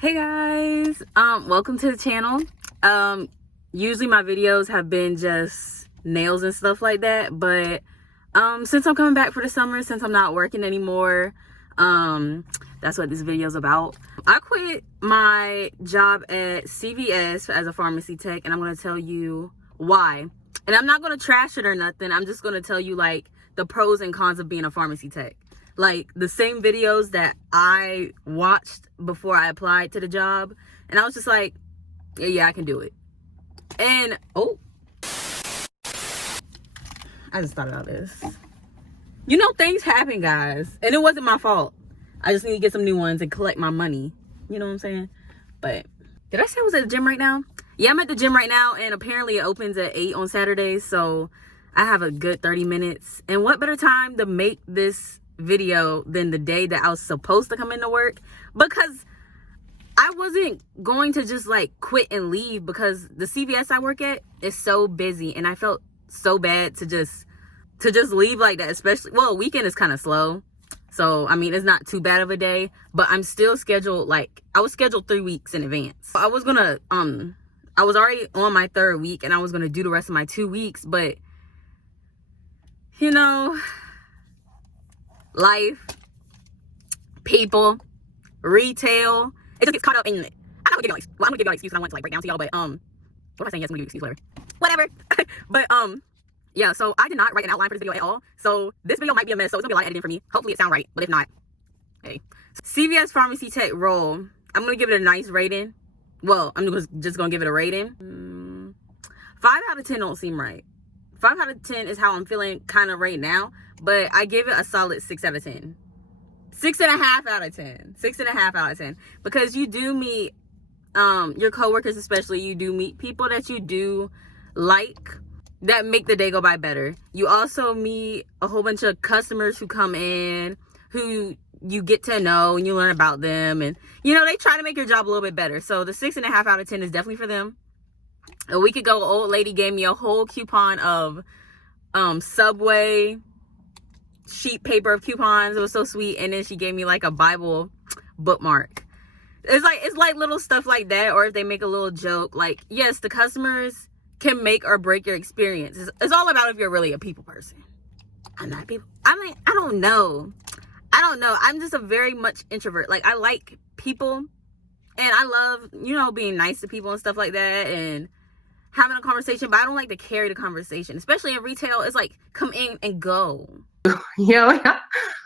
Hey guys, welcome to the channel. Usually my videos have been just nails and stuff like that, but since I'm coming back for the summer, since I'm not working anymore, that's what this video is about. I quit my job at CVS as a pharmacy tech, and I'm going to tell you why. And I'm not going to trash it or nothing. I'm just going to tell you like the pros and cons of being a pharmacy tech. Like the same videos that I watched before I applied to the job, and I was just like, yeah, I can do it. And oh, I just thought about this. You know, things happen, guys, and it wasn't my fault. I just need to get some new ones and collect my money. You know what I'm saying? But did I say I was at the gym right now? Yeah, I'm at the gym right now, and apparently it opens at 8 on Saturdays, so I have a good 30 minutes. And what better time to make this video than the day that I was supposed to come into work, because I wasn't going to just like quit and leave, because the CVS I work at is so busy, and I felt so bad to just leave like that, especially, well, weekend is kind of slow, so I mean it's not too bad of a day, but I'm still scheduled, like I was scheduled 3 weeks in advance. I was gonna I was already on my 3rd week, and I was gonna do the rest of my 2 weeks, but you know, life, people, retail, it just gets caught up in it. I'm gonna give you an excuse. Well, I'm gonna give you an excuse, and I want to like break down to y'all, but what am I saying? Yes, I'm gonna give you an excuse, whatever. But yeah, so I did not write an outline for this video at all, so this video might be a mess, so it's gonna be a lot of editing for me. Hopefully it sounds right, but if not, hey. CVS pharmacy tech role, I'm gonna give it a nice rating. Well, I'm just gonna give it a rating. 5 out of 10 don't seem right. 5 out of 10 is how I'm feeling kind of right now, but I give it a solid 6 out of 10. 6.5 out of 10. 6.5 out of 10. Because you do meet your coworkers, especially, you do meet people that you do like, that make the day go by better. You also meet a whole bunch of customers who come in, who you get to know, and you learn about them, and you know, they try to make your job a little bit better. So the 6.5 out of 10 is definitely for them. A week ago, an old lady gave me a whole coupon of Subway sheet paper of coupons. It was so sweet. And then she gave me like a Bible bookmark. It's like little stuff like that, or if they make a little joke, like, yes, the customers can make or break your experience. It's all about if you're really a people person. I'm not a people. I mean, I don't know. I'm just a very much introvert. Like, I like people, and I love, you know, being nice to people and stuff like that, and having a conversation, but I don't like to carry the conversation, especially in retail. It's like, come in and go. You know,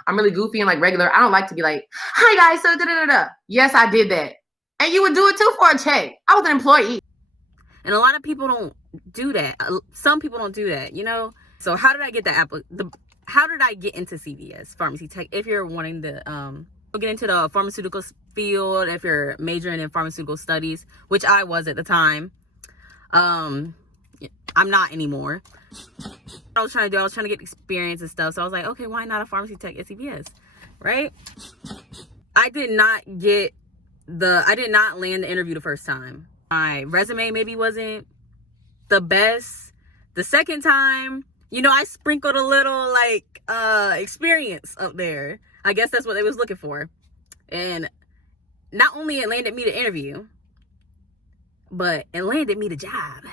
I'm really goofy and like regular. I don't like to be like, hi guys, so da-da-da-da. Yes, I did that. And you would do it too for a check. I was an employee. And a lot of people don't do that. Some people don't do that, you know? So how did I get how did I get into CVS pharmacy tech? If you're wanting to get into the pharmaceutical field, if you're majoring in pharmaceutical studies, which I was at the time, I'm not anymore. I was trying to get experience and stuff, so I was like, okay, why not a pharmacy tech at CVS, right? I did not land the interview the first time. My resume maybe wasn't the best. The second time, you know, I sprinkled a little like experience up there. I guess that's what they was looking for. And not only it landed me the interview, but it landed me the job.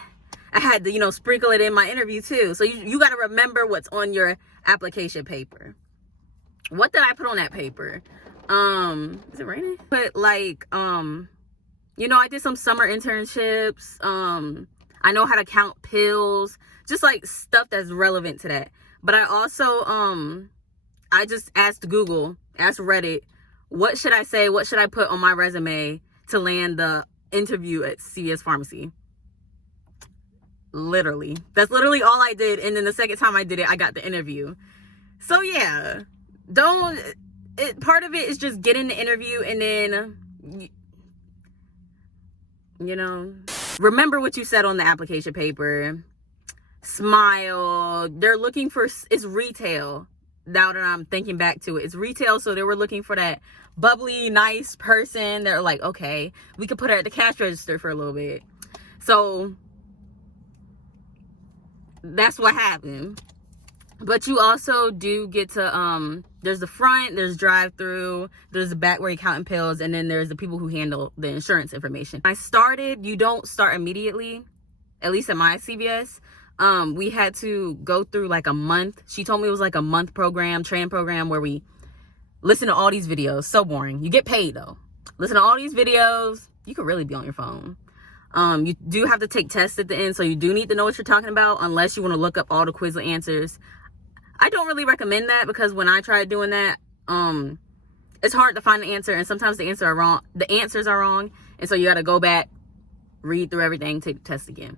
I had to, you know, sprinkle it in my interview too. So you got to remember what's on your application paper. What did I put on that paper? Is it raining? But like, you know, I did some summer internships. I know how to count pills, just like stuff that's relevant to that. But I also, I just asked Google, asked Reddit, what should I say? What should I put on my resume to land the interview at CVS Pharmacy? Literally, that's literally all I did. And then the second time I did it, I got the interview. So yeah, part of it is just getting the interview, and then you know, remember what you said on the application paper. Smile. They're looking for, it's retail. Now that I'm thinking back to it, it's retail, so they were looking for that bubbly, nice person. They're like, okay, we could put her at the cash register for a little bit. So that's what happened. But you also do get to There's the front, there's drive-through, there's the back where you're counting pills, and then there's the people who handle the insurance information. I started, you don't start immediately, at least at my CVS. We had to go through like a month. She told me it was like a month program, training program, where we listen to all these videos. So boring. You get paid though. Listen to all these videos. You could really be on your phone. You do have to take tests at the end, so you do need to know what you're talking about, unless you want to look up all the Quizlet answers. I don't really recommend that, because when I tried doing that, it's hard to find the answer, and sometimes the answers are wrong, and so you got to go back, read through everything, take the test again.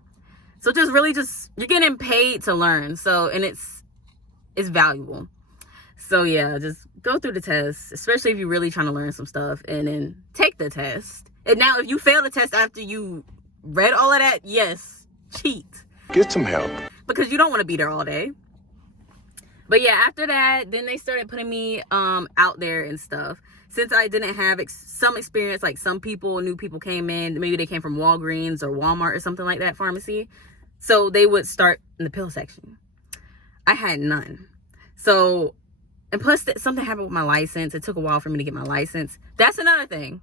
So you're getting paid to learn, so, and it's valuable. So yeah, just go through the test, especially if you're really trying to learn some stuff, and then take the test. And now if you fail the test after you read all of that, yes, cheat. Get some help. Because you don't want to be there all day. But yeah, after that, then they started putting me out there and stuff. Since I didn't have some experience, like some new people came in. Maybe they came from Walgreens or Walmart or something like that, pharmacy. So they would start in the pill section. I had none. So, and plus something happened with my license. It took a while for me to get my license. That's another thing.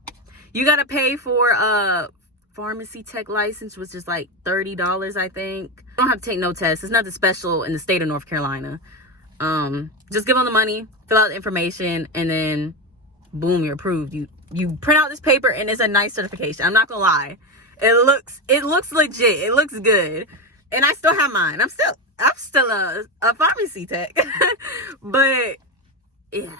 You got to pay for a pharmacy tech license, which is like $30, I think. You don't have to take no tests. It's nothing special in the state of North Carolina. Just give them the money, fill out the information, and then boom, you're approved. You print out this paper, and it's a nice certification. I'm not gonna lie, it looks legit. It looks good, and I still have mine. I'm still a pharmacy tech. But yeah,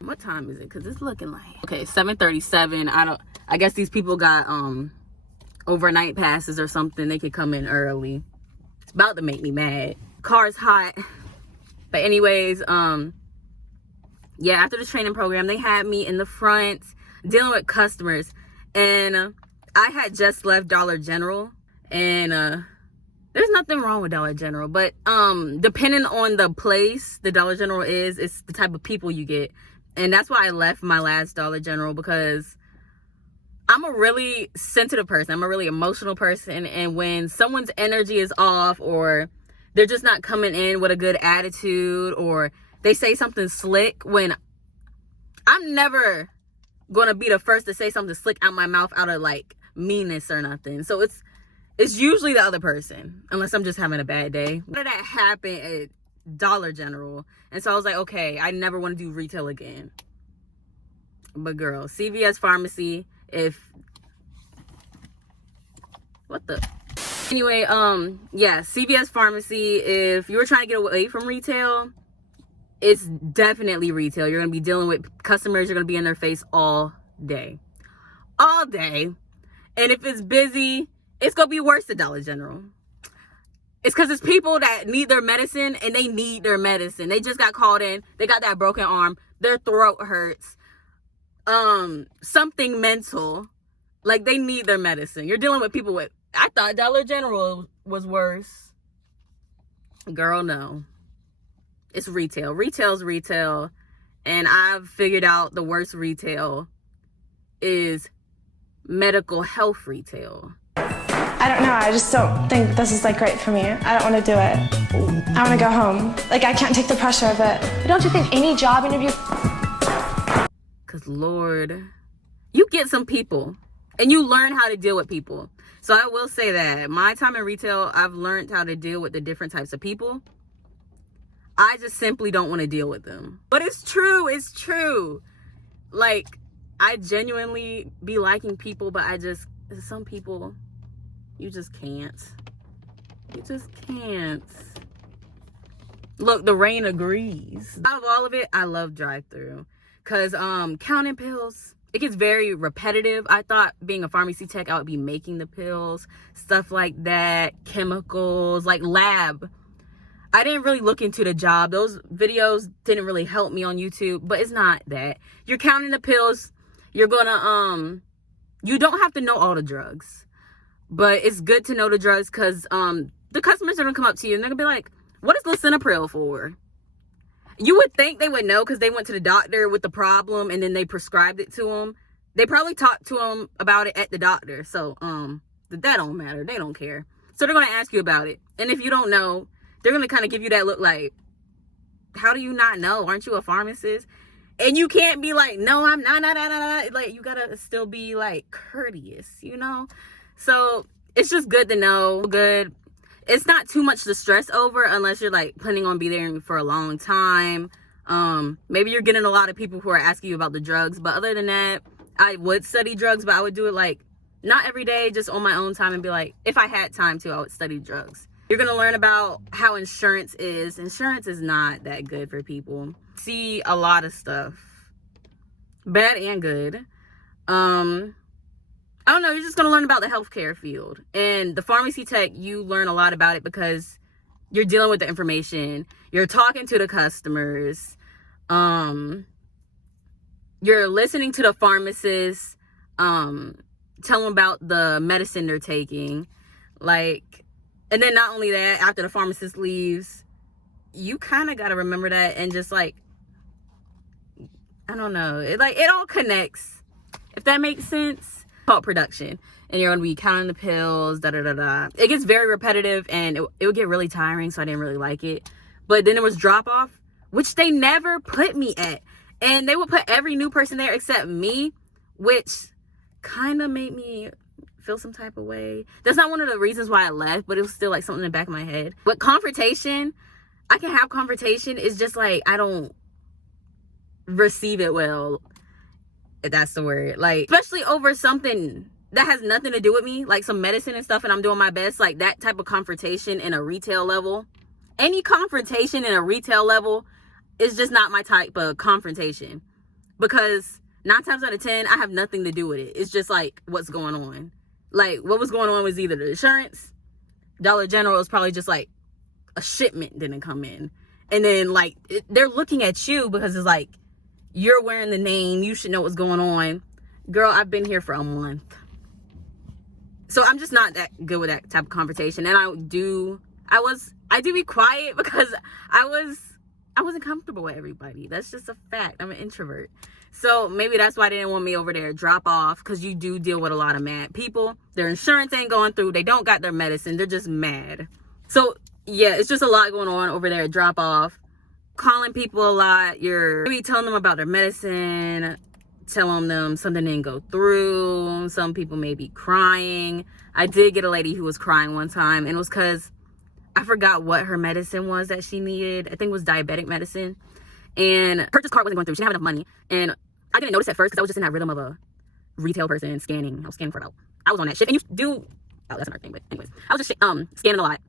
what time is it? Because it's looking like, okay, 7:37. I guess these people got overnight passes or something. They could come in early. It's about to make me mad. Car's hot. But anyways, yeah, after the training program, they had me in the front dealing with customers, and I had just left Dollar General, and there's nothing wrong with Dollar General, but depending on the place the Dollar General is, it's the type of people you get. And that's why I left my last Dollar General, because I'm a really sensitive person. I'm a really emotional person, and when someone's energy is off, or they're just not coming in with a good attitude, or they say something slick, when I'm never going to be the first to say something slick out my mouth out of like meanness or nothing. So it's usually the other person, unless I'm just having a bad day. What did that happen at Dollar General? And so I was like, okay, I never want to do retail again. But girl, CVS pharmacy, Anyway, yeah, CVS pharmacy, if you were trying to get away from retail, it's definitely retail. You're going to be dealing with customers. You're going to be in their face all day. All day. And if it's busy, it's going to be worse than Dollar General. It's because it's people that need their medicine, and they need their medicine. They just got called in. They got that broken arm. Their throat hurts. Something mental. Like, they need their medicine. You're dealing with people with... I thought Dollar General was worse. Girl, no. It's retail. Retail's retail. And I've figured out the worst retail is medical health retail. I don't know. I just don't think this is like great for me. I don't want to do it. I want to go home. Like, I can't take the pressure of it. But don't you think any job interview... Because, Lord, you get some people and you learn how to deal with people. So I will say that my time in retail, I've learned how to deal with the different types of people. I just simply don't want to deal with them. But it's true. It's true. Like, I genuinely be liking people, but some people, you just can't. You just can't. Look, the rain agrees. Out of all of it, I love drive-through. Because counting pills, it gets very repetitive. I thought being a pharmacy tech, I would be making the pills, stuff like that, chemicals, like lab. I didn't really look into the job. Those videos didn't really help me on YouTube, but it's not that. You're counting the pills. You're gonna, you don't have to know all the drugs, but it's good to know the drugs, because the customers are gonna come up to you and they're gonna be like, what is lisinopril for? You would think they would know, because they went to the doctor with the problem and then they prescribed it to them. They probably talked to them about it at the doctor. So that don't matter. They don't care. So they're going to ask you about it. And if you don't know, they're going to kind of give you that look like, how do you not know? Aren't you a pharmacist? And you can't be like, no, I'm not. Like, you gotta still be like courteous, you know? So it's just good to know. Good. It's not too much to stress over unless you're like planning on being there for a long time. Maybe you're getting a lot of people who are asking you about the drugs, but other than that, I would study drugs, but I would do it like not every day, just on my own time, and be like, if I had time to, I would study drugs. You're gonna learn about how insurance is. Insurance is not that good for people. See a lot of stuff, bad and good. I don't know, you're just gonna learn about the healthcare field. And the pharmacy tech, you learn a lot about it because you're dealing with the information, you're talking to the customers, you're listening to the pharmacists, tell them about the medicine they're taking, like. And then not only that, after the pharmacist leaves, you kind of got to remember that and just like, I don't know, it all connects, if that makes sense. It's called production, and you're going to be counting the pills, It gets very repetitive, and it would get really tiring, so I didn't really like it. But then there was drop off, which they never put me at, and they would put every new person there except me, which kind of made me feel some type of way. That's not one of the reasons why I left, but it was still like something in the back of my head. But confrontation, I can have confrontation. It's just like I don't receive it well, if that's the word. Like, especially over something that has nothing to do with me, like some medicine and stuff, and I'm doing my best. Like that type of confrontation in a retail level, any confrontation in a retail level is just not my type of confrontation, because 9 times out of 10 I have nothing to do with it. It's just like what's going on. Like, what was going on was either the insurance, Dollar General was probably just like a shipment didn't come in. And then like they're looking at you because it's like, you're wearing the name, you should know what's going on. Girl, I've been here for a month. So I'm just not that good with that type of conversation. And I do be quiet because I wasn't comfortable with everybody. That's just a fact. I'm an introvert. So maybe that's why they didn't want me over there. Drop off, because you do deal with a lot of mad people. Their insurance ain't going through. They don't got their medicine. They're just mad. So yeah, it's just a lot going on over there. Drop off, calling people a lot. You're maybe telling them about their medicine, telling them something didn't go through. Some people may be crying. I did get a lady who was crying one time, and it was because I forgot what her medicine was that she needed. I think it was diabetic medicine. And purchase card wasn't going through. She didn't have enough money. And I didn't notice at first because I was just in that rhythm of a retail person scanning. I was scanning for I was on that shit. And you do, oh, that's another thing. But anyways, I was just scanning a lot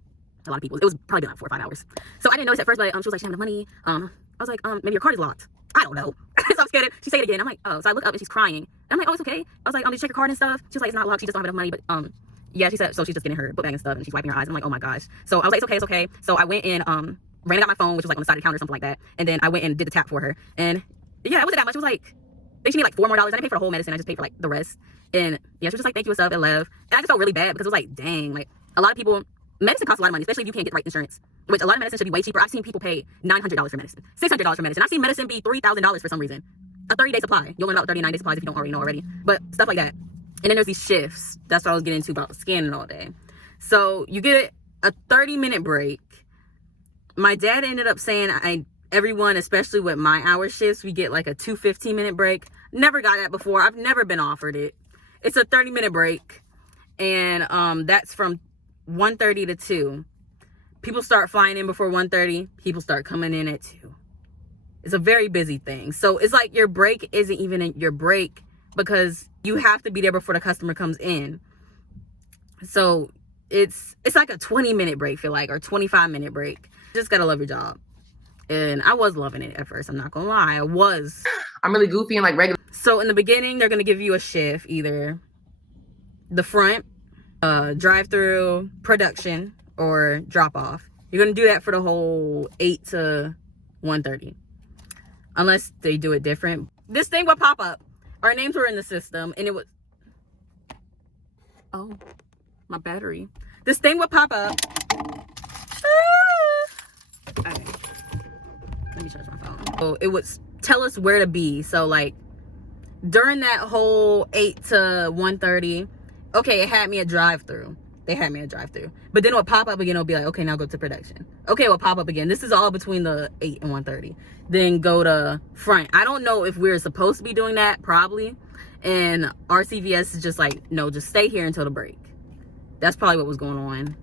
of people. It was probably been like 4 or 5 hours. So I didn't notice at first, but she was like, she didn't have enough money. I was like, maybe your card is locked. I don't know. So I'm scared. She said it again. I'm like, oh. So I look up and she's crying. And I'm like, oh, it's okay. I was like, did you check your card and stuff? She was like, it's not locked. She just don't have enough money. But yeah, she said, so she's just getting her book bag and stuff, and she's wiping her eyes. I'm like, oh my gosh. So I was like, it's okay. So I went and ran and got my phone, which was like on the side of the counter or something like that. And then I went and did the tap for her. And yeah, it wasn't that much. It was like, I think she needed like $4 more. I didn't pay for the whole medicine. I just paid for like the rest. And yeah, she was just like, thank you and stuff, and left. And I just felt really bad because it was like, dang, like a lot of people, medicine costs a lot of money, especially if you can't get the right insurance, which a lot of medicine should be way cheaper. I've seen people pay $900 for medicine, $600 for medicine. I've seen medicine be $3,000 for some reason. A 30-day supply. You'll learn about 39-day supplies if you don't already know already. But stuff like that. And then there's these shifts. That's what I was getting into about scanning all day. So you get a 30-minute break. My dad ended up saying everyone, especially with my hour shifts, we get like a 2 15-minute break. Never got that before. I've never been offered it. It's a 30-minute break. And that's from 1:30 to 2. People start flying in before 1:30. People start coming in at 2. It's a very busy thing. So it's like your break isn't even your break because you have to be there before the customer comes in. So it's like a 20-minute break, feel like, or 25-minute break. Just gotta love your job. And I was loving it at first. I'm not gonna lie. I'm really goofy and like regular. So in the beginning, they're gonna give you a shift, either the front, drive-through, production, or drop off. You're gonna do that for the whole 8 to 1:30, unless they do it different. This thing would pop up. Our names were in the system, and it was, oh, my battery. This thing would pop up. Okay. Let me charge my phone. So it would tell us where to be. So like during that whole 8 to 1:30, okay, it had me a drive-through. They had me at drive-through. But then it'll pop up again. It'll be like, okay, now go to production. Okay, it'll pop up again. This is all between the 8 and 1:30. Then go to front. I don't know if we're supposed to be doing that, probably. And our CVS is just like, no, just stay here until the break. That's probably what was going on.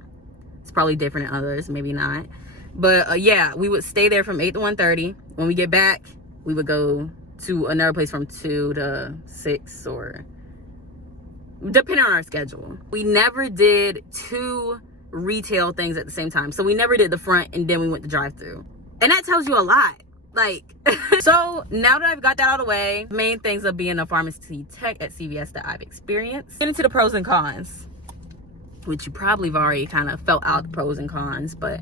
It's probably different in others, maybe not. But yeah, we would stay there from 8 to 1:30. When we get back, we would go to another place from 2 to 6, or depending on our schedule. We never did 2 retail things at the same time. So we never did the front and then we went to drive-through. And that tells you a lot. Like, so now that I've got that out of the way, main things of being a pharmacy tech at CVS that I've experienced. Get into the pros and cons, which you probably have already kind of felt out the pros and cons, but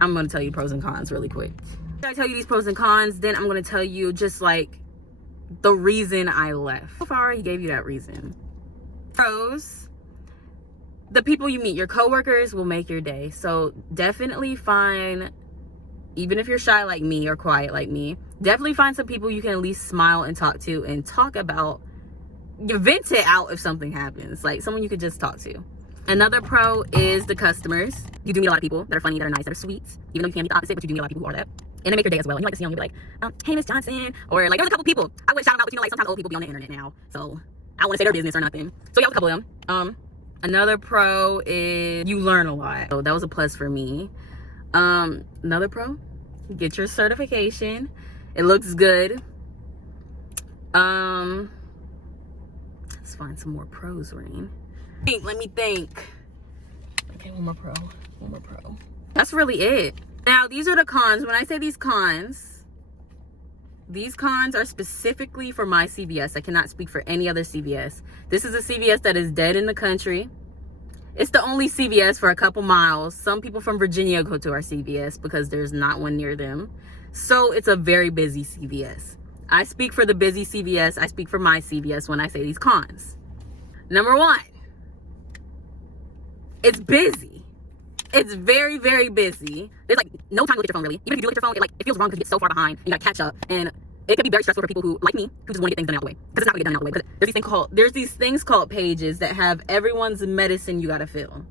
I'm going to tell you pros and cons really quick. After I tell you these pros and cons, then I'm going to tell you just like the reason I left. So far, I already gave you that reason. Pros: the people you meet, your coworkers, will make your day. So definitely find, even if you're shy like me or quiet like me, definitely find some people you can at least smile and talk to and talk about. You vent it out if something happens, like someone you could just talk to. Another pro is the customers. You do meet a lot of people that are funny, that are nice, that are sweet, even though you can be the opposite, but you do meet a lot of people who are that. And they make your day as well. And you like to see them, you'll be like, hey, Miss Johnson. Or like, there's a couple people I wouldn't shout them out, but you know, like sometimes old people be on the internet now. So I don't want to say their business or nothing. So yeah, a couple of them. Another pro is you learn a lot. So that was a plus for me. Another pro, get your certification. It looks good. Let's find some more pros, Rain. Let me think. Okay, one more pro. That's really it. Now, these are the cons. When I say these cons are specifically for my CVS. I cannot speak for any other CVS. This is a CVS that is dead in the country. It's the only CVS for a couple miles. Some people from Virginia go to our CVS because there's not one near them. So it's a very busy CVS. I speak for the busy CVS. I speak for my CVS when I say these cons. Number 1, it's busy. It's very, very busy. There's like no time to look at your phone, really. Even if you do look at your phone, it feels wrong because you get so far behind and you gotta catch up. And it can be very stressful for people who, like me, who just want to get things done out of the way. Because it's not going to get done out of the way. Because there's these things called pages that have everyone's medicine you gotta fill.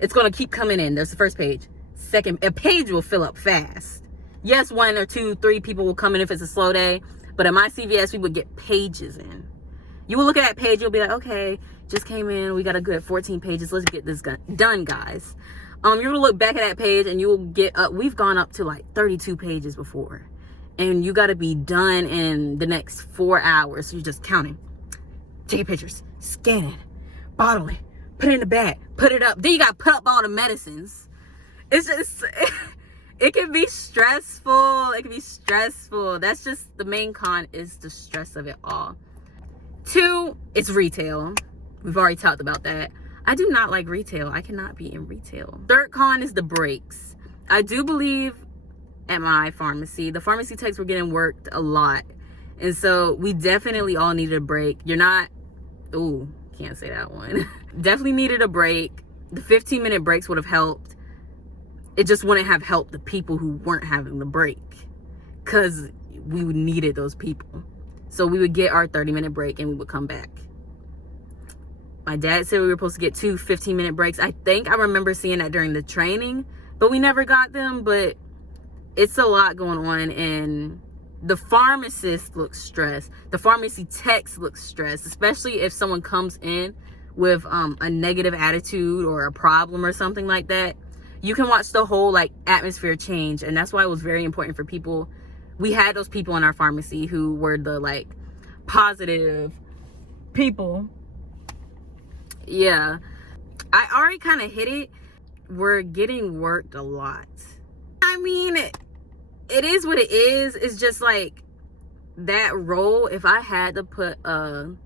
It's gonna keep coming in. There's the first page. Second, a page will fill up fast. Yes, 1 or 2, 3 people will come in if it's a slow day. But at my CVS, we would get pages in. You will look at that page, you'll be like, okay, just came in, we got a good 14 pages. Let's get this done, guys. You're gonna look back at that page and you will get up. We've gone up to like 32 pages before. And you gotta be done in the next 4 hours. So you're just counting, taking pictures, scanning, bottling, put it in the bag, put it up. Then you gotta put up all the medicines. It's just, it can be stressful. It can be stressful. That's just the main con, is the stress of it all. 2, it's retail. We've already talked about that. I do not like retail. I cannot be in retail. 3rd con is the breaks. I do believe at my pharmacy, the pharmacy techs were getting worked a lot. And so we definitely all needed a break. Can't say that one. Definitely needed a break. The 15-minute breaks would have helped. It just wouldn't have helped the people who weren't having the break, because we needed those people. So we would get our 30-minute break and we would come back. My dad said we were supposed to get 2 15-minute breaks. I think I remember seeing that during the training, but we never got them. But it's a lot going on, and the pharmacist looks stressed. The pharmacy techs look stressed, especially if someone comes in with a negative attitude or a problem or something like that. You can watch the whole like atmosphere change, and that's why it was very important for people. We had those people in our pharmacy who were the like positive people. Yeah, I already kind of hit it. We're getting worked a lot. I mean, it is what it is. It's just like that role. If I had to put a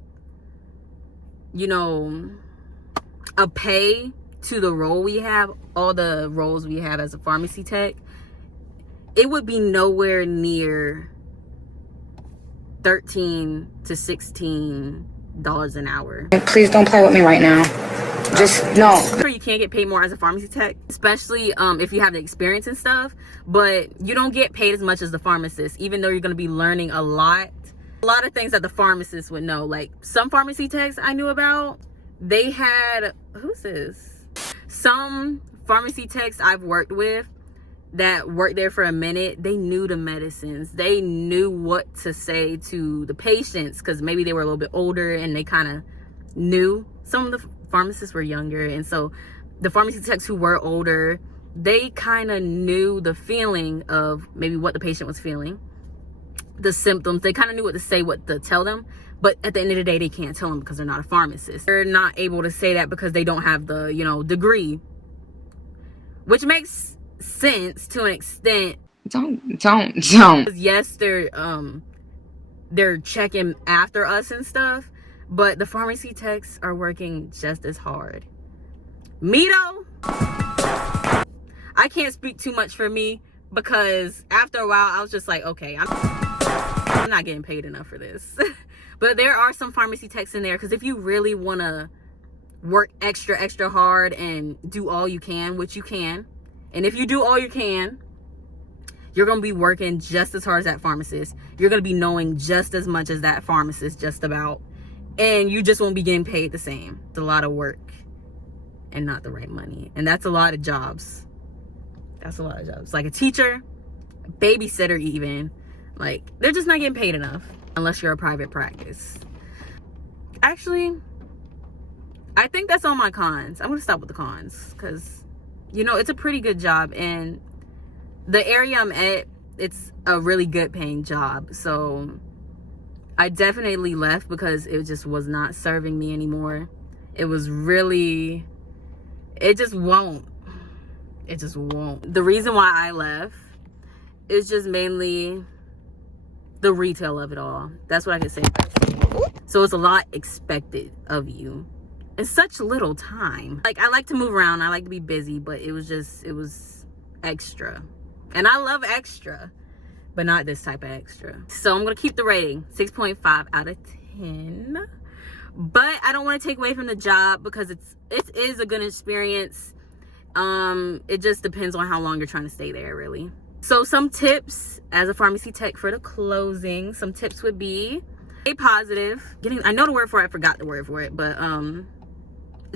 pay to the role we have, all the roles we have as a pharmacy tech, it would be nowhere near $13 to $16 an hour. Please don't play with me right now. Just no. Sure, you can't get paid more as a pharmacy tech, especially if you have the experience and stuff, but you don't get paid as much as the pharmacist, even though you're going to be learning a lot of things that the pharmacist would know. Like some pharmacy techs I knew about, they had, who's this? Some pharmacy techs I've worked with that worked there for a minute, they knew the medicines. They knew what to say to the patients because maybe they were a little bit older and they kind of knew. Some of the pharmacists were younger, and so the pharmacy techs who were older, they kind of knew the feeling of maybe what the patient was feeling, the symptoms. They kind of knew what to say, what to tell them. But at the end of the day, they can't tell them because they're not a pharmacist. They're not able to say that because they don't have the, you know, degree, which makes sense to an extent. Don't. Yes, they're checking after us and stuff, but the pharmacy techs are working just as hard. Me though, I can't speak too much for me because after a while I was just like, okay, I'm not getting paid enough for this. But there are some pharmacy techs in there because if you really want to work extra hard and do all you can, which you can, and if you do all you can, you're going to be working just as hard as that pharmacist. You're going to be knowing just as much as that pharmacist, just about, and you just won't be getting paid the same. It's a lot of work and not the right money, and that's a lot of jobs. That's a lot of jobs. Like a teacher, a babysitter, even, like, they're just not getting paid enough unless you're a private practice. Actually, I think that's all my cons. I'm gonna stop with the cons because, you know, it's a pretty good job, and the area I'm at, it's a really good paying job. So I definitely left because it just was not serving me anymore. It was really, it just won't. The reason why I left is just mainly the retail of it all. That's what I can say. So it's a lot expected of you in such little time. Like, I like to move around, I like to be busy, but it was extra. And I love extra, but not this type of extra. So I'm gonna keep the rating 6.5 out of 10. But I don't want to take away from the job because it is a good experience. It just depends on how long you're trying to stay there, really. So some tips as a pharmacy tech for the closing, some tips would be stay positive. I know the word for it, I forgot the word for it, but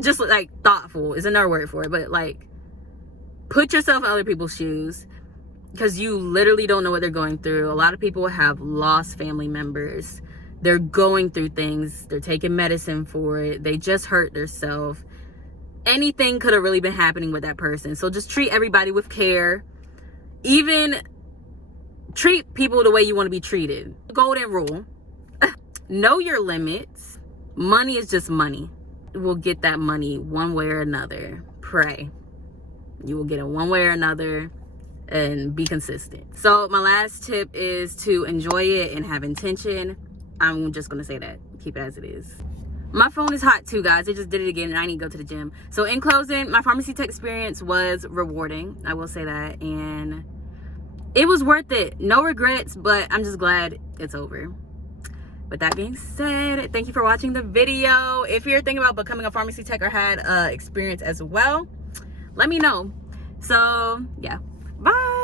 just like thoughtful is another word for it. But like, put yourself in other people's shoes because you literally don't know what they're going through. A lot of people have lost family members. They're going through things. They're taking medicine for it. They just hurt themselves. Anything could have really been happening with that person. So just treat everybody with care. Even treat people the way you want to be treated. Golden rule. Know your limits. Money is just money. We'll get that money one way or another. Pray. You will get it one way or another, and be consistent. So my last tip is to enjoy it and have intention. I'm just going to say that. Keep it as it is. My phone is hot too, guys. I just did it again and I need to go to the gym. So in closing, my pharmacy tech experience was rewarding. I will say that. And it was worth it. No regrets, but I'm just glad it's over. With that being said, thank you for watching the video. If you're thinking about becoming a pharmacy tech or had experience as well, let me know. So yeah, bye.